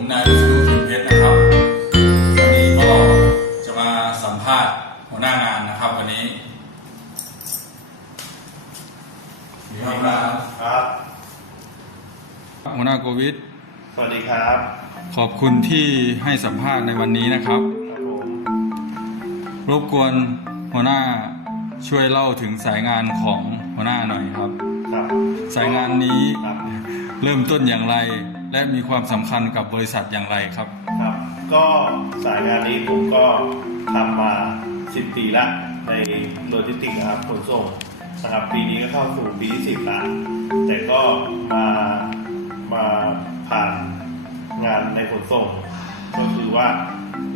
ผมนายวิษณุถึงเพชรนะครับ วันนี้ก็จะมาสัมภาษณ์หัวหน้างานนะครับวันนี้สวัสดีครับครับ หัวหน้าโควิดสวัสดีครับ ขอบคุณที่ให้สัมภาษณ์ในวันนี้นะครับ ครับผมรบกวนหัวหน้าช่วยเล่าถึงสายงานของหัวหน้าหน่อยครับ ครับ สายงานนี้ครับ เริ่มต้นอย่างไร และมีความสำคัญกับบริษัทอย่างไรครับ ครับ ก็สายงานนี้ผมก็ทำมาสิบปีละในโลจิสติกส์นะครับขนส่งนะครับปีนี้ก็เข้าสู่ปีที่สิบละแต่ก็มามาผ่านงานในขนส่ง ก็คือว่า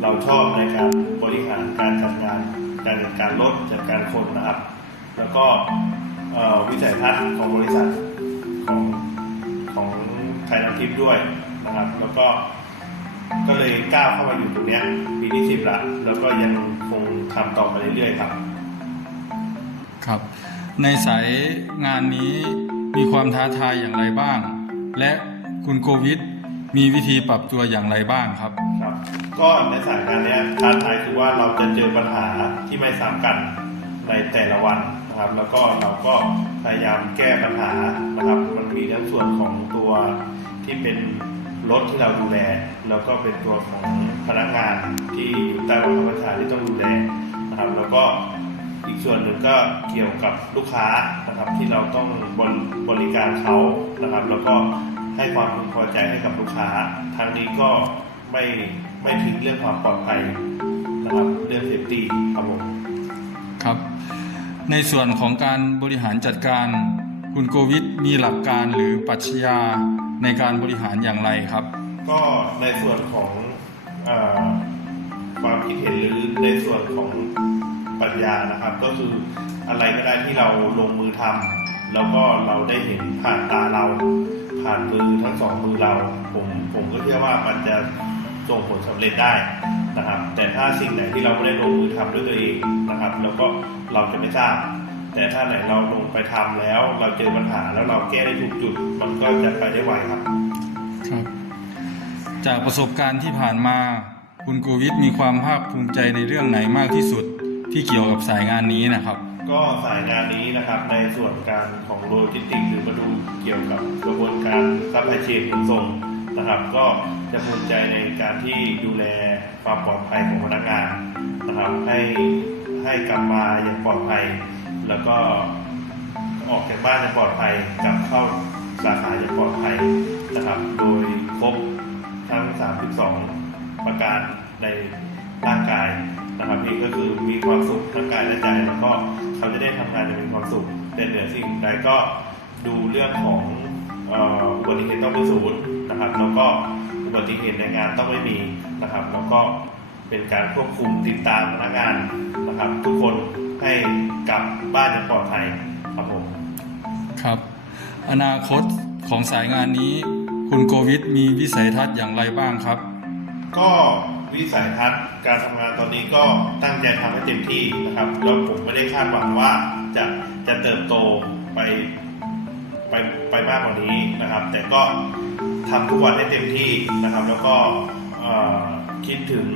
เราชอบในการบริหารการจัดงาน การจัดการรถจัดการคนนะครับ แล้วก็วิสัยทัศน์ของบริษัท ไทยนำทิพย์ด้วยนะครับ แล้วก็ก็เลยก้าวเข้ามาอยู่ตรงเนี้ยปีที่สิบละแล้วก็ยังคงทำต่อไปเรื่อยๆครับ ครับ ในสายงานนี้มีความท้าทายอย่างไรบ้าง และคุณโควิดมีวิธีปรับตัวอย่างไรบ้างครับ ครับ ก็ในสายงานเนี้ยท้าทายคือว่าเราจะเจอปัญหาที่ไม่ซ้ำกันในแต่ละวัน นะครับ แล้วก็เราก็พยายามแก้ปัญหานะครับ มันมีทั้งส่วนของตัวที่เป็นรถที่เราดูแล แล้วก็เป็นตัวของพนักงานที่อยู่ใต้บังคับบัญชาที่ต้องดูแลนะครับ แล้วก็อีกส่วนหนึ่งก็เกี่ยวกับลูกค้านะครับที่เราต้องบริบริการเขานะครับ แล้วก็ให้ความพึงพอใจให้กับลูกค้าทางนี้ก็ไม่ไม่ทิ้งเรื่องความปลอดภัยนะครับเรื่องเซฟตี้ครับผม ในส่วนของการบริหารจัดการ คุณโควิดมีหลักการหรือปรัชญาในการบริหารอย่างไรครับ ก็ในส่วนของอความคิดเห็นหรือในส่วนของปรัชญานะครับ ก็คืออะไรก็ได้ที่เราลงมือทำแล้วก็เราได้เห็นผ่านตาเรา ผ่านมือทั้งสองมือเราผมผมก็เชื่อว่ามันจะส่งผลสำเร็จได้นะครับ แต่ถ้าสิ่งไหนที่เราไม่ได้ลงมือทำด้วยตัวเอง นะครับแล้วก็เราจะไม่ทราบ แต่ถ้าไหนเราลงไปทำแล้ว เราเจอปัญหาแล้วเราแก้ได้ถูกจุด มันก็จะไปได้ไวครับครับ จากประสบการณ์ที่ผ่านมา คุณโควิดมีความภาคภูมิใจในเรื่องไหนมากที่สุดที่เกี่ยวกับสายงานนี้นะครับ ก็สายงานนี้นะครับในส่วนการของโลจิสติกส์หรือมาดูเกี่ยวกับกระบวนการซัพพลายเชนขนส่งนะครับ ก็จะภูมิใจในการที่ดูแลความปลอดภัยของพนักงานนะครับให้ ให้กลับมาอย่างปลอดภัย แล้วก็ออกจากบ้านอย่างปลอดภัยกลับเข้าสาขาอย่างปลอดภัยนะครับ โดยครบทั้ง 32 ประการในร่างกายนะครับนี่ก็คือมีความสุขทั้งกายและใจแล้วก็เขาจะได้ทำงานอย่างมีความสุขแต่เหนือสิ่งใดก็ดูเรื่องของอุบัติเหตุต้องไม่สูญนะครับ แล้วก็อุบัติเหตุในงานต้องไม่มีนะครับ แล้วก็ เป็นการควบคุมติดตามพนักงานนะครับ ทุกคนให้กลับบ้านอย่างปลอดภัยครับผมครับ อนาคตของสายงานนี้ คุณโควิดมีวิสัยทัศน์อย่างไรบ้างครับ ก็วิสัยทัศน์การทำงานตอนนี้ก็ตั้งใจทำให้เต็มที่นะครับแล้วผมไม่ได้คาดหวังว่าจะจะเติบโตไปไปไปมากกว่านี้นะครับ แต่ก็ทำทุกวันให้เต็มที่นะครับ แล้วก็เอ่อคิดถึง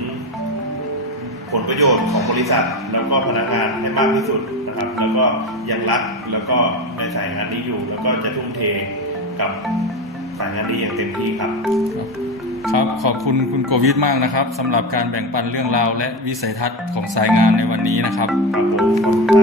ผลประโยชน์ของบริษัท แล้วก็พนักงานให้มากที่สุดนะครับ แล้วก็ยังรักแล้วก็ในสายงานนี้อยู่ แล้วก็จะทุ่มเทกับสายงานนี้อย่างเต็มที่ครับ ครับขอบคุณคุณโควิดมากนะครับสำหรับการแบ่งปันเรื่องราวและวิสัยทัศน์ของสายงานในวันนี้นะครับครับผม